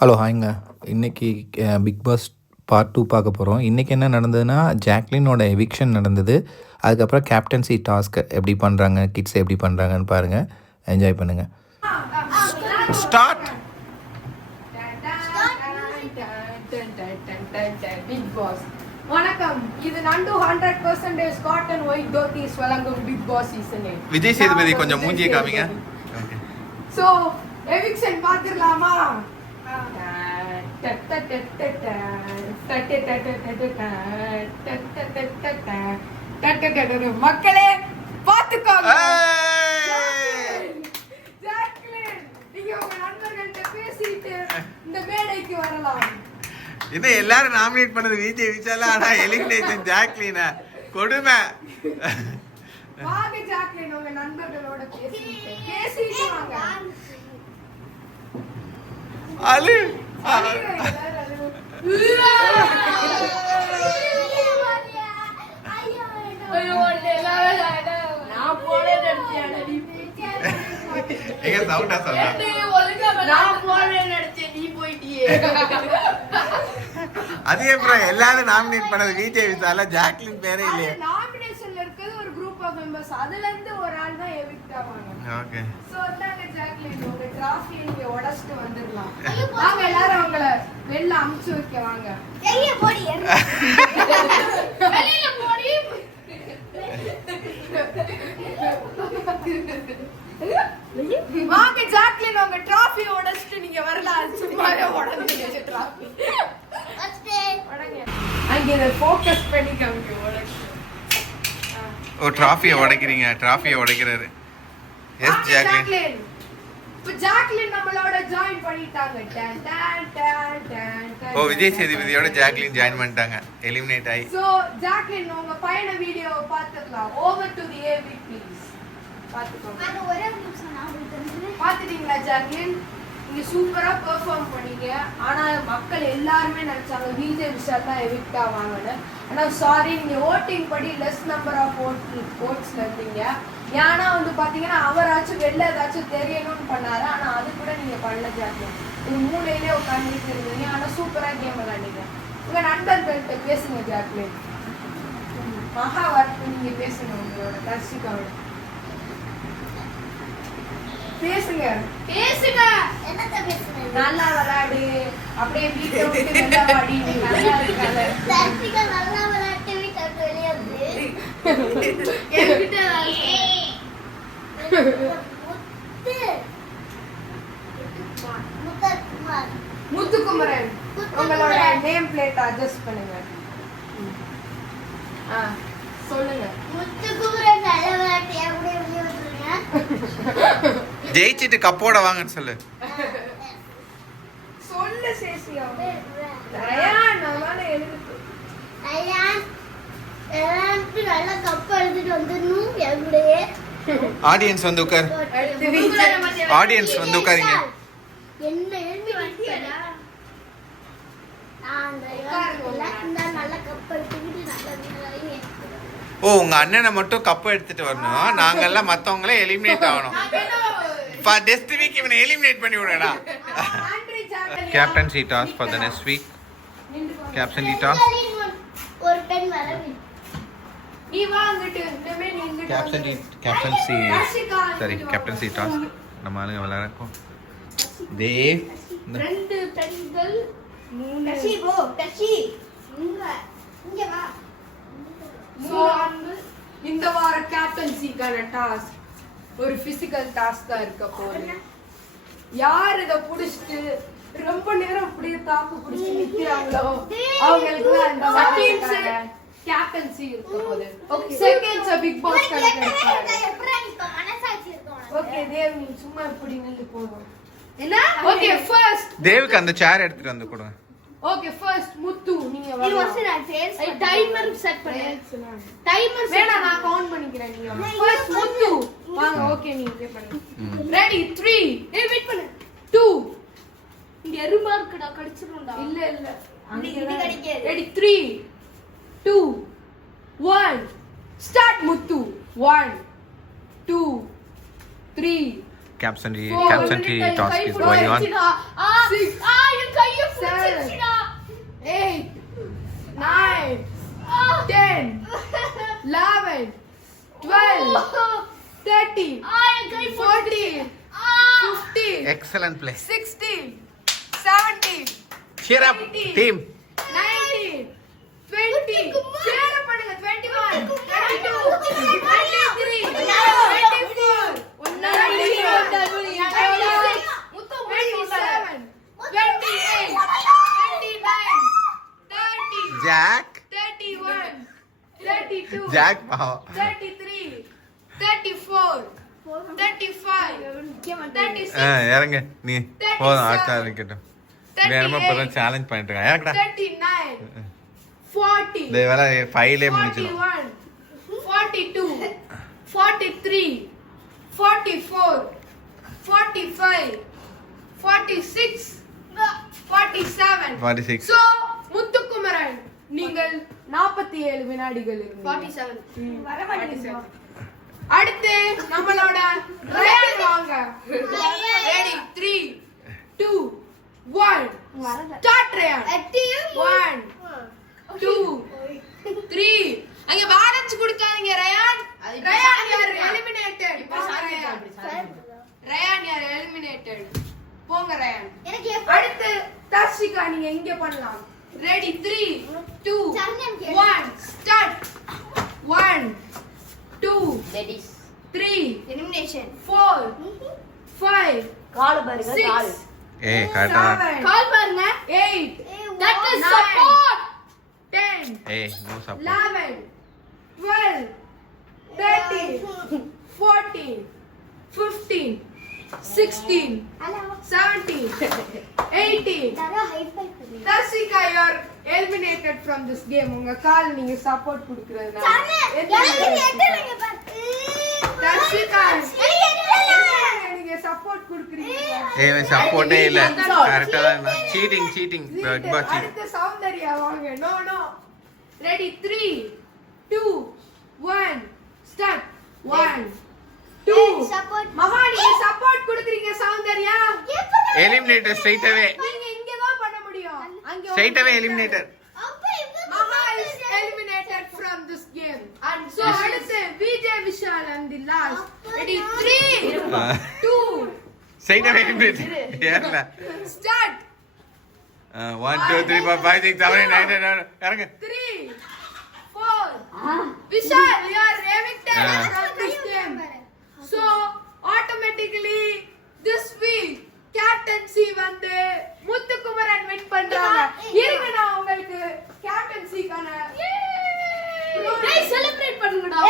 Hello ஹாய்ங்க. இன்னைக்கு big pass part 2 பார்க்க போகிறோம். இன்றைக்கி என்ன நடந்ததுன்னா, ஜாக்லினோட எவிக்ஷன் நடந்தது. அதுக்கப்புறம் கேப்டன்சி டாஸ்க் எப்படி பண்ணுறாங்க, கிட்ஸ் எப்படி பண்ணுறாங்கன்னு பாருங்கள், என்ஜாய் பண்ணுங்கள். ஸ்டார்ட். பிக் பாஸ் வணக்கம். இது நண்டு 100% காட்டன் ஒயிட் தோத்திஸ் வழங்கும் Bigg Boss season 8. Vijay Sethupathi கொஞ்சம் மூஞ்சியை காமிங்க. சோ எவிக்ஷன் பார்த்துடலாமா? மக்களே பார்த்துக்கோங்க. ஜாக்லின், நீங்க உங்க நண்பர்கள்ட்ட பேசிட்டு இந்த மேடைக்கு வரலாம். இது எல்லாரும் நாமினேட் பண்ணது விஜய் விசாலா, ஆனா எலிமினேஷன் ஜாக்லின். கொடுமை. வாங்க ஜாக்லின், உங்க நண்பர்களோட பேசிட்டு வாங்க. அலு அது அப்புறம் எல்லாரும் நாமினேட் பண்ணது விஜய் விசாலா, ஜாக்லின் பேரே இல்லையே. நாமினேஷன்ல இருக்கிறது ஒரு குரூப் ஆஃப் மெம்பர்ஸ், அதுல இருந்து ஒரு ஆள் தான் எவிக்ட் ஆவாங்க. ஓகே, சோ தாங்க ஜாக்லின், உங்க டிராஃபி நீங்க உடைச்சிட்டு வந்துடலாம். வாங்க எல்லாரும் அவங்கள வெளில அமுச்சு வைக்க வாங்க. வெளிய போடி, வெளியில போடி. வாங்க ஜாக்லின், உங்க டிராஃபி உடைச்சிட்டு நீங்க வரலாம். சும்மாவே உடைச்சிட்டு டிராஃபி அங்க இத ஃபோக்கஸ் பண்ணி காமிங்க. ஓ, டிராஃபியை உடைக்கிறீங்க, டிராஃபியை உடைக்கிறாரு. Yes Jacqueline. இப்போ ஜாக்லின் நம்மளோட ஜாயின் பண்ணிட்டாங்க. டன் டன் டன் டன். ஓ, விஜய் சேதுபதியோட ஜாக்லின் ஜாயின் பண்ணிட்டாங்க, எலிமினேட் ஆகி. சோ ஜாக்லின், உங்க பயண வீடியோவை பார்த்துக்கலாம். Over to the AV please. பாத்துக்கோங்க. அது ஒரே நிமிஷம் நான் உங்களுக்கு பாத்துட்டீங்களா ஜாக்லின்? நீங்க சூப்பரா பெர்ஃபார்ம் பண்ணீங்க. ஆனா மக்கள் எல்லாருமே நினைச்சாங்க விஜய் விஷால் தான் எவிக்ட் ஆவாங்கன்னு. ஆனா சாரி, நீங்க ஓட்டிங் படி லெஸ் நம்பர் ஆஃப் ஓட்ஸ்ல இருந்தீங்க. ஏன்னா வந்து பாத்தீங்கன்னா அவராச்சும் வெளில ஏதாச்சும் தெரியணும்னு பண்ணாரு. ஆனா அது கூட நீங்க பண்ணல ஜாக்லின். ஒரு மூலையிலே உட்காந்துட்டு இருந்தீங்க. ஆனா சூப்பரா கேம் விளையாண்டீங்க. உங்க நண்பர்கள்ட்ட பேசுங்க ஜாக்லின். மகா வரட்டு நீங்க பேசுங்க, உங்களோட தர்ஷிகாவோட பேசுங்க. பேசுங்க. என்னத்த பேசுங்க? நல்லா விளையாடு. அப்படியே வீட்டை விட்டு வெளிய வாடி. நீ நல்லா இருக்கால. தர்ஷிகா நல்லா விளையாட்டு வீட்டை விட்டு வெளிய வந்து. என்கிட்ட முத்துக்குமரன், உங்களோட நேம் பிளேட் அட்ஜஸ்ட் பண்ணுங்க. சொல்லுங்க. முத்துக்குமரன் நல்ல விளையாட்டு அப்படியே வெளிய வந்துருங்க. ஜெயிச்சிட்டு கப்போட வாங்கன்னு சொல்லு. சொல்லு சேசியா. ரயான் நானே எழுது. ரயான் எனக்கு நல்ல கப் எடுத்துட்டு வந்துறணும் எங்கூடயே. ஆடியன்ஸ் வந்து உட்கார். ஆடியன்ஸ் வந்து உட்காருங்க. என்ன எழுதி வச்சியா? நான் இந்த நல்ல கப் எடுத்துட்டு நல்லா வரீங்க. ஓ, உங்க அண்ணனை மட்டும் கப் எடுத்துட்டு வரணும், நாங்க எல்லாம் மத்தவங்களே எலிமினேட் ஆகணும். நெக்ஸ்ட் வீக் இவனை எலிமினேட் பண்ணி விடுடா. Captaincy task for the next week. Captaincy task. ஒரு பென் வரவி. நீ வாங்கிட்டு இனிமே நீ இங்க கேப்டன்சி சரி, கேப்டன்சி டாஸ்க் நம்ம ஆளுங்க விளையாடுறோம். தேவ், ரெண்டு பெண்கள், மூணு கஷி போ கஷி இங்க வா. சோ இந்த வார கேப்டன்சிக்கான டாஸ்க் ஒரு பிசிக்கல் டாஸ்கா இருக்க போகுது. யார் இத புடிச்சிட்டு ரொம்ப நேரம் அப்படியே தாக்கு புடிச்சு நிக்கிறாங்களோ அவங்களுக்கு அந்த செகண்ட்ஸ் கேப்டன்சி இருக்க போகுது. ஓகே, செகண்ட்ஸ் பிக் பாஸ் கணக்கு. ஓகே தேவ், நீ சும்மா இப்படி நின்னு போறோம். என்ன? ஓகே, ஃபர்ஸ்ட் தேவுக்கு அந்த சேர் எடுத்துட்டு வந்து கொடுங்க. ஓகே, ஃபர்ஸ்ட் முத்து நீங்க வா. இது வந்து நான் ஃபேஸ் டைமர் செட் பண்ணேன். டைமர் வேணா, நான் கவுண்ட் பண்ணிக்கிறேன். நீங்க ஃபர்ஸ்ட் முத்து வாங்க. ஓகே, நீங்க ப்ளே பண்ணுங்க. ரெடி 3. ஏய் வெயிட் பண்ணு. 2. இங்க எறும்பா இருக்குடா, கடிச்சிரோம்டா. இல்ல இல்ல, இது கடிக்காது. Ready 3 2 1 start. Muthu 1 2 3 captaincy task is going on. 6 excellent play. 16, 17, Cheer up, 18, team. 19, 20, cheer up பண்ணுங்க, 21, 22, 23, 24, 26, 27, 28, 29, 30, Jack. 31, 32, Jack பாவம். 33, 34, 35, 36, இறங்க நீ போதும் அடுத்த இருக்கட்டும். வேணுமா இப்பதான் சேலஞ்ச் பண்ணிட்டு இருக்கேன் எனக்குடா 39, 40, இந்த வேலை ஃபைலே முடிச்சிடும் 41, 42, 43, 44, 45, 46, 47. 46. So, முத்துக்குமரன் நீங்கள் 47 வினாடிகள் இருந்தீங்க. 47. அடுத்து நம்மளோட ரேட் வாங்க. Ready 3 2 1 start rate. 1 2 3 அங்க பேலன்ஸ் கொடுக்காதீங்க ரயான். ரயான் யார் எலிமினேட்டட். ரயான் யார் எலிமினேட்டட். போங்க ரயான். அடுத்து தர்ஷிகா நீங்க இங்க பண்ணலாம். Ready 3 2 1 start. 1 2 Ladies. 3 Elimination. 4 5 கால் பாருங்க கால். 6 ஏய் கரெக்டா 7 கால் பாருங்க. 8 That is 9, support. 10 ஏய் no support 11 12 13 14 15 16 17 18 Tarsika, you are eliminated from this game. உங்க கால் நீங்க சப்போர்ட் குடுக்குறதுனால Tarsika, நீங்க சப்போர்ட் குடுக்குறீங்க. ஏய் சப்போர்ட்டே இல்ல கரெக்ட்டா தான் சீட்டிங் பிக் பாஸ் சீட் அடுத்து சௌந்தர்யா வாங்க. No no. Ready 3 2 1 start. 1 2 மகா நீங்க சப்போர்ட் குடுக்குறீங்க சௌந்தர்யா. எலிமினேட்டர் ஸ்ட்ரைட் அவே நீங்க இங்க தான் பண்ண முடியும். அங்க straight away eliminator Maha is eliminated from this game. And so அடுத்து Vijay Vishal and the last. Ready 3 2 straight away eliminator ஏறல start. 1 2 3 4 5 6 7 8 9 இறங்க 3 4 Vishal, you are evicted from this game. So automatically this week captaincy வந்து Muthukumaran win பண்றாங்க. இருங்க நான் உங்களுக்கு captaincy கான Hey, celebrate பண்ணுங்கடா.